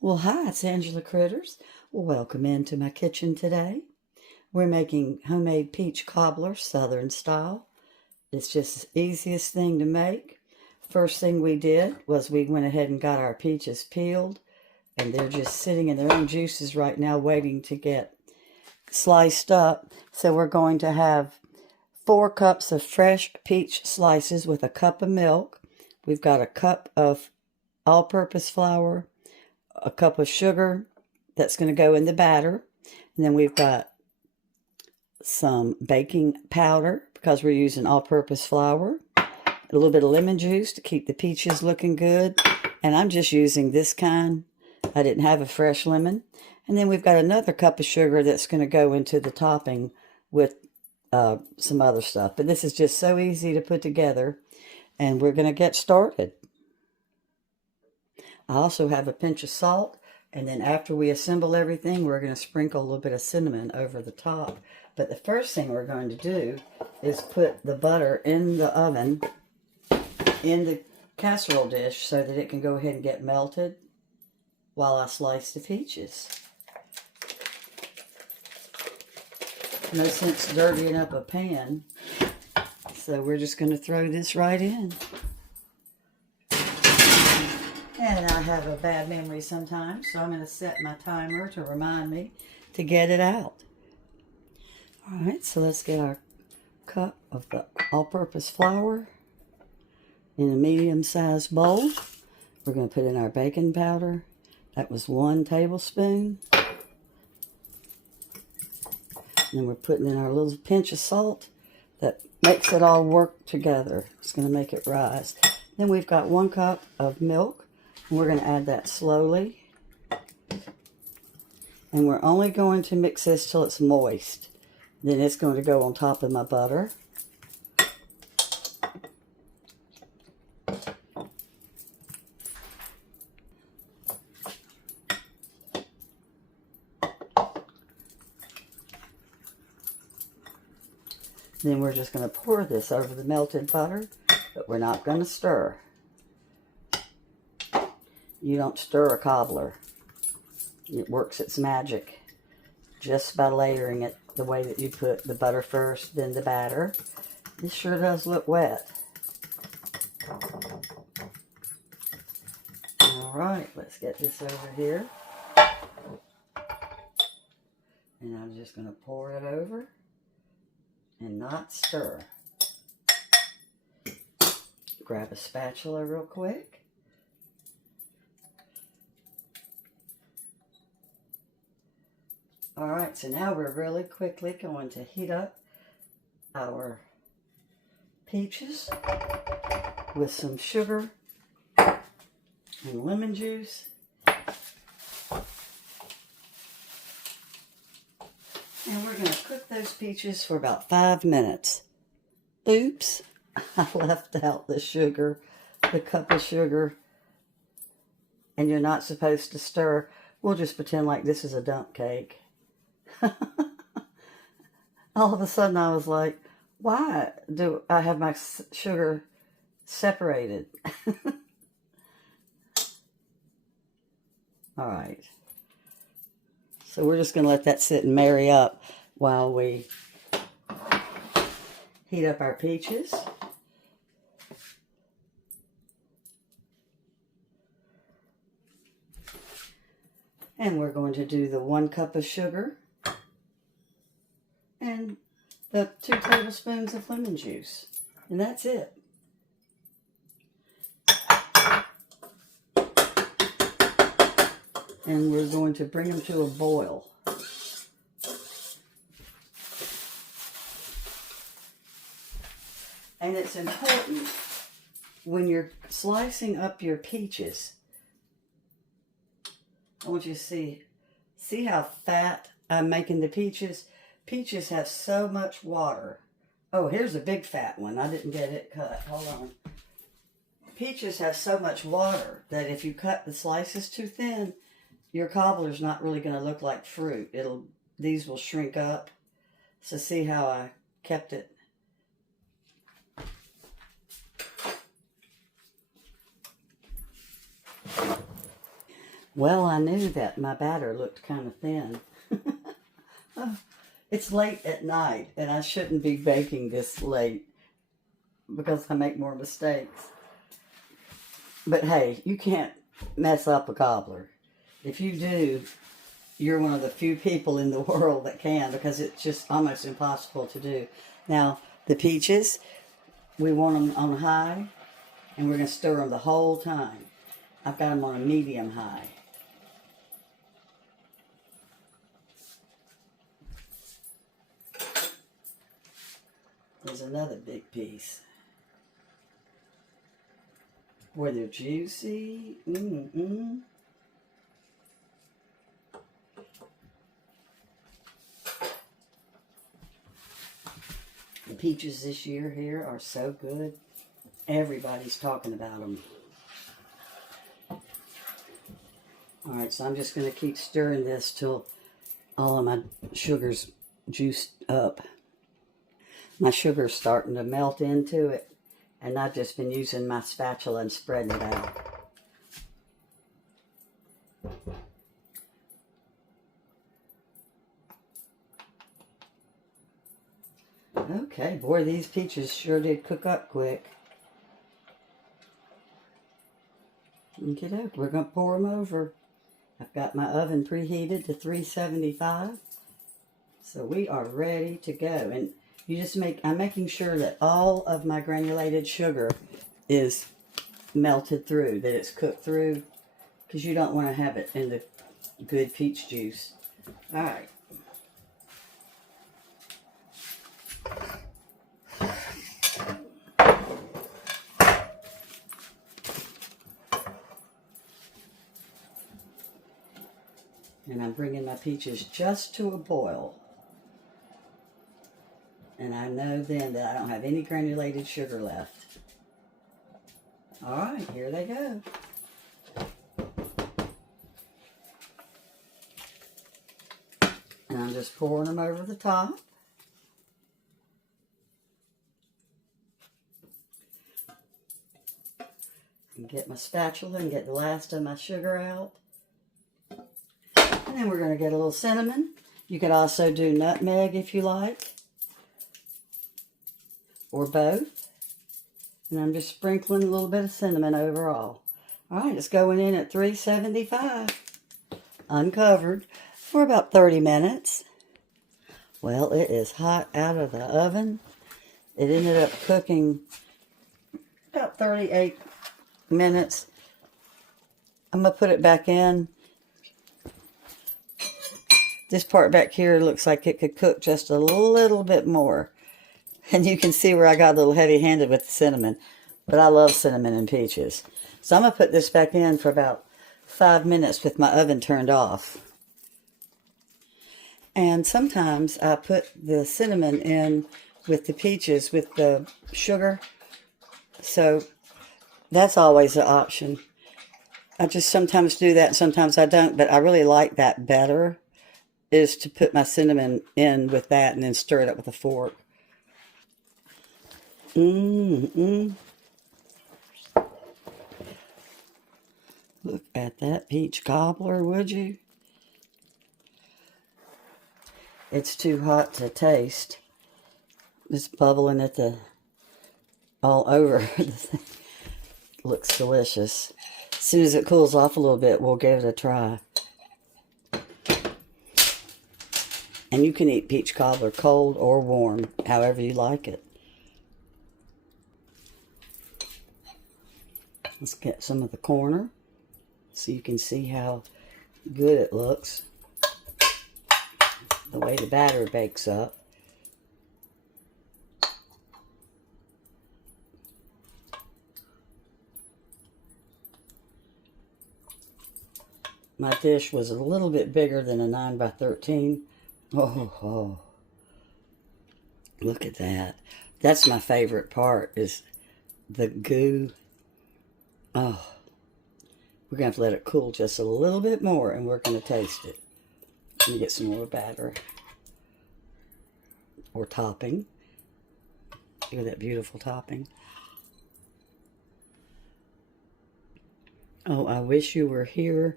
Well, hi, it's Angela Critters. Welcome into my kitchen today. We're making homemade peach cobbler, Southern style. It's just the easiest thing to make. First thing we did was we went ahead and got our peaches peeled, and they're just sitting in their own juices right now waiting to get sliced up. So we're going to have 4 cups of fresh peach slices with a cup of milk. We've got a cup of all-purpose flour, a cup of sugar that's going to go in the batter. And then we've got some baking powder because we're using all-purpose flour, a little bit of lemon juice to keep the peaches looking good. And I'm just using this kind. I didn't have a fresh lemon. And then we've got another cup of sugar that's going to go into the topping with some other stuff. But this is just so easy to put together. And we're going to get started. I also have a pinch of salt, and then after we assemble everything, we're going to sprinkle a little bit of cinnamon over the top. But the first thing we're going to do is put the butter in the oven, in the casserole dish, so that it can go ahead and get melted while I slice the peaches. No sense dirtying up a pan, so we're just going to throw this right in. And I have a bad memory sometimes, so I'm going to set my timer to remind me to get it out. All right, so let's get our cup of the all-purpose flour in a medium-sized bowl. We're going to put in our baking powder. That was 1 tablespoon. And then we're putting in our little pinch of salt that makes it all work together. It's going to make it rise. Then we've got 1 cup of milk. We're going to add that slowly. And we're only going to mix this till it's moist. Then it's going to go on top of my butter. Then we're just going to pour this over the melted butter, but we're not going to stir. You don't stir a cobbler. It works its magic just by layering it the way that you put the butter first, then the batter. This sure does look wet. All right, let's get this over here. And I'm just going to pour it over and not stir. Grab a spatula real quick. All right, so now we're really quickly going to heat up our peaches with some sugar and lemon juice. And we're going to cook those peaches for about 5 minutes. Oops, I left out the sugar, the cup of sugar, and you're not supposed to stir. We'll just pretend like this is a dump cake. All of a sudden I was like, why do I have my sugar separated? All right. So we're just going to let that sit and marry up while we heat up our peaches. And we're going to do the 1 cup of sugar and the 2 tablespoons of lemon juice. And that's it. And we're going to bring them to a boil. And it's important when you're slicing up your peaches, I want you to see how fat I'm making the peaches. Peaches have so much water. Oh, here's a big fat one. I didn't get it cut. Hold on. Peaches have so much water that if you cut the slices too thin, your cobbler's not really going to look like fruit. These will shrink up. So see how I kept it. Well, I knew that my batter looked kind of thin. It's late at night, and I shouldn't be baking this late because I make more mistakes. But hey, you can't mess up a cobbler. If you do, you're one of the few people in the world that can, because it's just almost impossible to do. Now, the peaches, we want them on high, and we're going to stir them the whole time. I've got them on a medium high. There's another big piece. Boy, they're juicy. The peaches this year here are so good. Everybody's talking about them. Alright, so I'm just going to keep stirring this till all of my sugar's juiced up. My sugar's starting to melt into it, and I've just been using my spatula and spreading it out. Okay, boy, these peaches sure did cook up quick. Okay, we're going to pour them over. I've got my oven preheated to 375, so we are ready to go. And you just I'm making sure that all of my granulated sugar is melted through, that it's cooked through, because you don't want to have it in the good peach juice. All right. And I'm bringing my peaches just to a boil. And I know then that I don't have any granulated sugar left. All right, here they go. And I'm just pouring them over the top. And get my spatula and get the last of my sugar out. And then we're going to get a little cinnamon. You could also do nutmeg if you like. Or both. And I'm just sprinkling a little bit of cinnamon overall. Alright, it's going in at 375. Uncovered for about 30 minutes. Well, it is hot out of the oven. It ended up cooking about 38 minutes. I'm going to put it back in. This part back here looks like it could cook just a little bit more. And you can see where I got a little heavy-handed with the cinnamon. But I love cinnamon and peaches. So I'm going to put this back in for about 5 minutes with my oven turned off. And sometimes I put the cinnamon in with the peaches with the sugar. So that's always an option. I just sometimes do that and sometimes I don't. But I really like that better, is to put my cinnamon in with that and then stir it up with a fork. Look at that peach cobbler, would you? It's too hot to taste. It's bubbling at all over the thing. Looks delicious. As soon as it cools off a little bit, we'll give it a try. And you can eat peach cobbler cold or warm, however you like it. Let's get some of the corner so you can see how good it looks. The way the batter bakes up. My dish was a little bit bigger than a 9 by 13. Oh, look at that. That's my favorite part, is the goo. Oh, we're going to have to let it cool just a little bit more, and we're going to taste it. Let me get some more batter. Or topping. Look at that beautiful topping. Oh, I wish you were here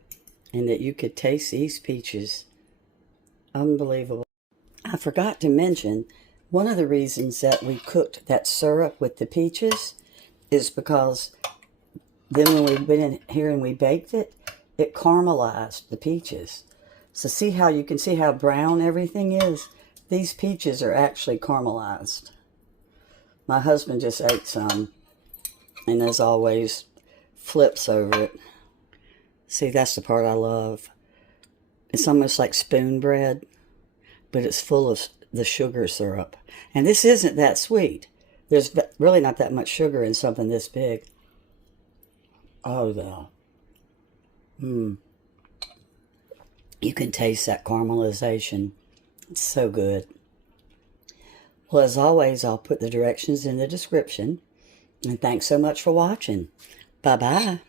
and that you could taste these peaches. Unbelievable. I forgot to mention, one of the reasons that we cooked that syrup with the peaches is because then when we went in here and we baked it, it caramelized the peaches. So see how you can see how brown everything is? These peaches are actually caramelized. My husband just ate some, and as always, flips over it. See, that's the part I love. It's almost like spoon bread, but it's full of the sugar syrup. And this isn't that sweet. There's really not that much sugar in something this big. Oh, though. You can taste that caramelization. It's so good. Well, as always, I'll put the directions in the description. And thanks so much for watching. Bye-bye.